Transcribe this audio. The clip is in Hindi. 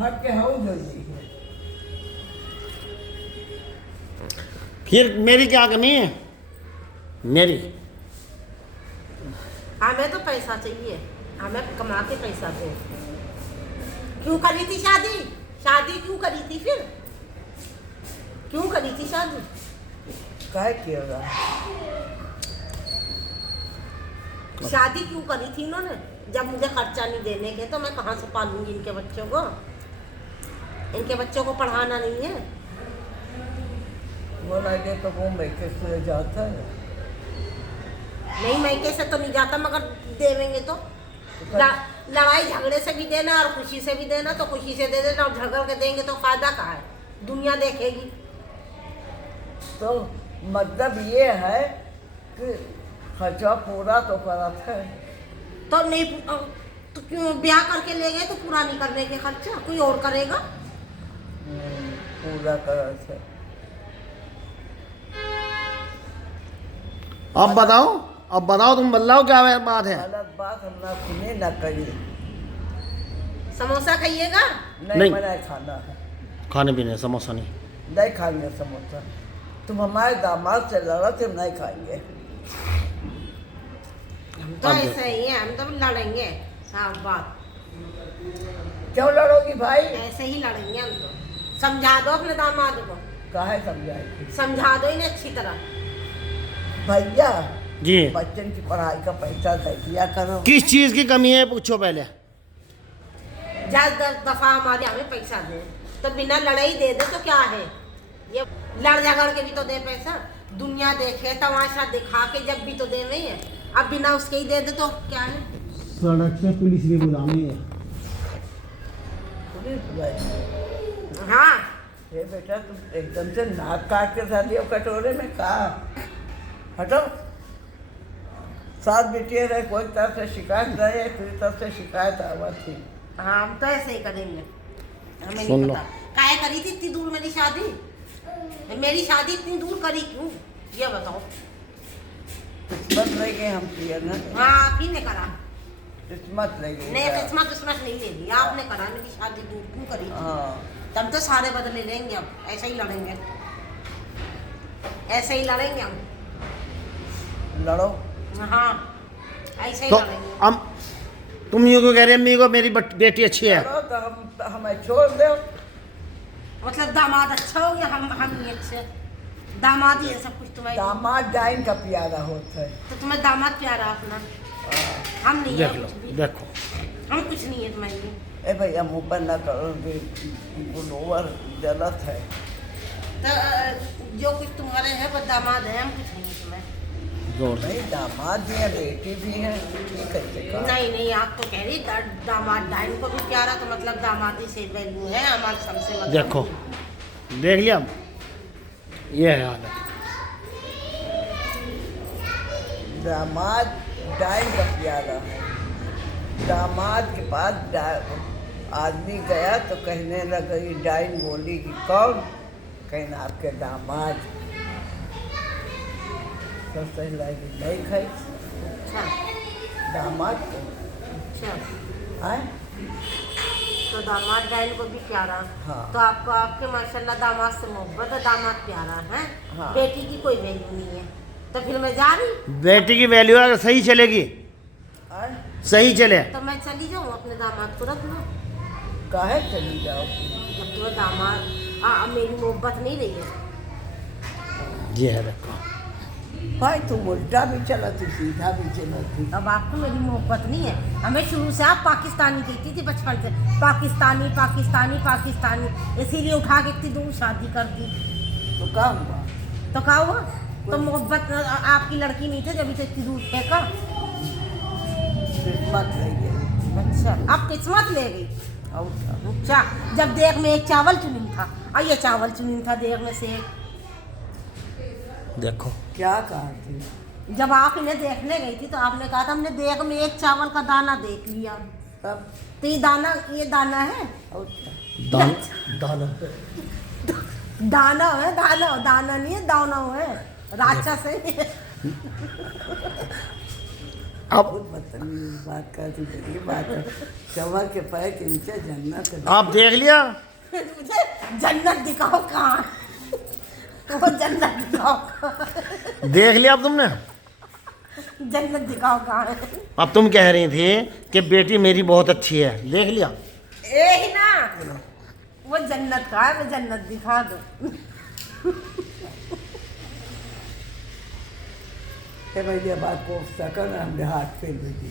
हट के हाउ जल्दी है। फिर मेरी क्या कमी है? मेरी हमें तो पैसा चाहिए, हमें कमा के पैसा दो। क्यों करी थी शादी? शादी क्यों करी थी फिर? क्यों करी थी शादी? काहे किएगा? शादी क्यों करी थी इन्होंने? जब मुझे खर्चा नहीं देने के तो मैं कहाँ से पालूंगी इनके बच्चों को? इनके बच्चों को पढ़ाना नहीं है। वो लगे तो वो मैके से जाता है। नहीं, मैके से तो नहीं जाता, मगर देवेंगे तो लड़ाई झगड़े से भी देना और खुशी से भी देना, तो खुशी से दे देना और झगड़ के देंगे तो फायदा कहाँ है? दुनिया देखेगी। तो मतलब ये है कि खर्चा पूरा तो करत है। तो नहीं तो क्यों ब्याह करके ले गए तो पूरा नहीं करने के खर्चा कोई और करेगा? पूरा करत है। अब बताओ तुम बदलाओ क्या बात है? गलत बात हम ना सुने ना करी। समोसा खाइएगा? नहीं मना खाना है। खाने पीने समोसा नहीं। नहीं खाएंगे समोसा। तुम हमारे दामाद से लड़ा थे, नहीं खाएंगे। हम तो ऐसे ही हैं, हम तो लड़ेंगे साफ बात। क्यों लड़ोगी भाई? ऐसे ही लड़ेंगे हम तो। समझा दो अपने दामाद को। काहे समझाएगी? समझा दो इन्हें अच्छी तरह। भैया जी, बच्चन की पढ़ाई का पैसा दे दिया करो। किस चीज की कमी है पूछो पहले। 10 दफा हमारे हमें पैसा दे, तो बिना लड़ाई दे दे तो क्या है? ये लड़ झगड़ के भी तो दे पैसा। दुनिया देखे तमाशा दिखा के जब भी तो दे नहीं है। अब बिना उसके ही दे दे तो क्या है? सड़क पे पुलिस भी बुलानी है। पुलिस बुलाई? हाँ, ये बेटा तुम एकदम से नाक काट के डाली हो कटोरे में। कहा हटो। 7 बेटियां रहे, कोई तरफ से शिकायत रहे, फिर तरफ से शिकायत आवा थी। हाँ, हम तो ऐसे ही करेंगे। हमें सुन नहीं लो। पता काहे करी थी इतनी दूर मेरी शादी। मेरी शादी इतनी दूर करी क्यों, ये बताओ। किस्मत लेके हम किया ना। हाँ, आप ही ने करा। किस्मत लेके। नहीं, किस्मत नहीं ले ली, आपने करा। मेरी शादी दूर क्यों करी थी? हाँ, तब तो सारे बदले लेंगे। अब ऐसे ही लड़ेंगे, ऐसे ही लड़ेंगे हम। लड़ो। हाँ, ऐसे ही तो लड़ेंगे। हम तुम यूँ क्यों कह रहे हैं अम्मी को मेरी बेटी अच्छी है? लड़ो तो हमें छोड़ दो। मतलब दामाद अच्छा हो गया, हम नहीं अच्छे। दामाद ही है सब कुछ तुम्हारी। दामाद डाइन का प्यारा होता है। तो तुम्हें दामाद प्यारा अपना, हम नहीं देख है लो, कुछ भी। देखो हम कुछ नहीं है तुम्हारी। ए भैया मुँह पर ना करो, ओवर गलत है। तो जो कुछ तुम्हारे हैं वो दामाद है, हम कुछ नहीं तुम्हें। जोर से। नहीं दामाद भी है, बेटी भी है। ठीक है। नहीं, आप तो कह रही दामाद डाइन को भी प्यारा, तो मतलब दामादी से वैल्यू है हमारे सबसे। मतलब देखो देख लिया, ये है हालत। दामाद डाइन का प्यारा है। दामाद के पास आदमी गया तो कहने लगा, डाइन बोली कि कौन? कहना आपके दामाद। तो सही लगी नहीं खाई अच्छा दामाद को। अच्छा, आए तो दामाद डाइन को भी प्यारा। हाँ। तो आपको आपके माशाल्लाह दामाद से मोहब्बत है, दामाद प्यारा है। हाँ। बेटी की कोई वैल्यू नहीं है, तो फिर मैं जा रही। बेटी की वैल्यू अगर सही चलेगी, आए सही चले, तो मैं चली जाऊँ, अपने दामाद को रख लो। काहे चली जाओ? जब तुम्हें दामाद मेरी मोहब्बत नहीं रही है। ये है देखो। भाई तुम उल्टा भी चलती, सीधा भी चलती। अब आपको मेरी मोहब्बत नहीं है। हमें शुरू से आप पाकिस्तानी कहती थी, बचपन से पाकिस्तानी पाकिस्तानी पाकिस्तानी, इसीलिए उठा के इतनी दूर शादी कर दी। तो क्या हुआ? तो क्या हुआ? तो मोहब्बत आपकी लड़की नहीं थे जब इसे इतनी दूर फेंका। किस्मत ले गई। अच्छा, अब किस्मत ले गई। और क्या? अच्छा, जब देख में एक चावल चुनिन था और ये चावल चुनिन था देख में से एक। देखो क्या कहा थी? जब आप इन्हें देखने गई थी तो आपने कहा था हमने देख में एक चावल का दाना देख लिया। तब तो ये दाना है। और क्या? दाना दाना है, दाना नहीं है, दाना है। राक्षस है। अब बहुत बदतमीज बात करती तेरी बात है। चमर के पैर के नीचे जन्नत है। आप देख लिया? मुझे जन्नत दिखाओ कहाँ है? वो जन्नत दिखाओ कहाँ है? देख लिया अब तुमने? जन्नत दिखाओ कहाँ है? अब तुम कह रही थी कि बेटी मेरी बहुत अच्छी है, देख लिया? ए ही ना, वो जन्नत का है, मैं जन्नत दिखा दो। ये भैया बात को सकन हमने हाथ फेर दी।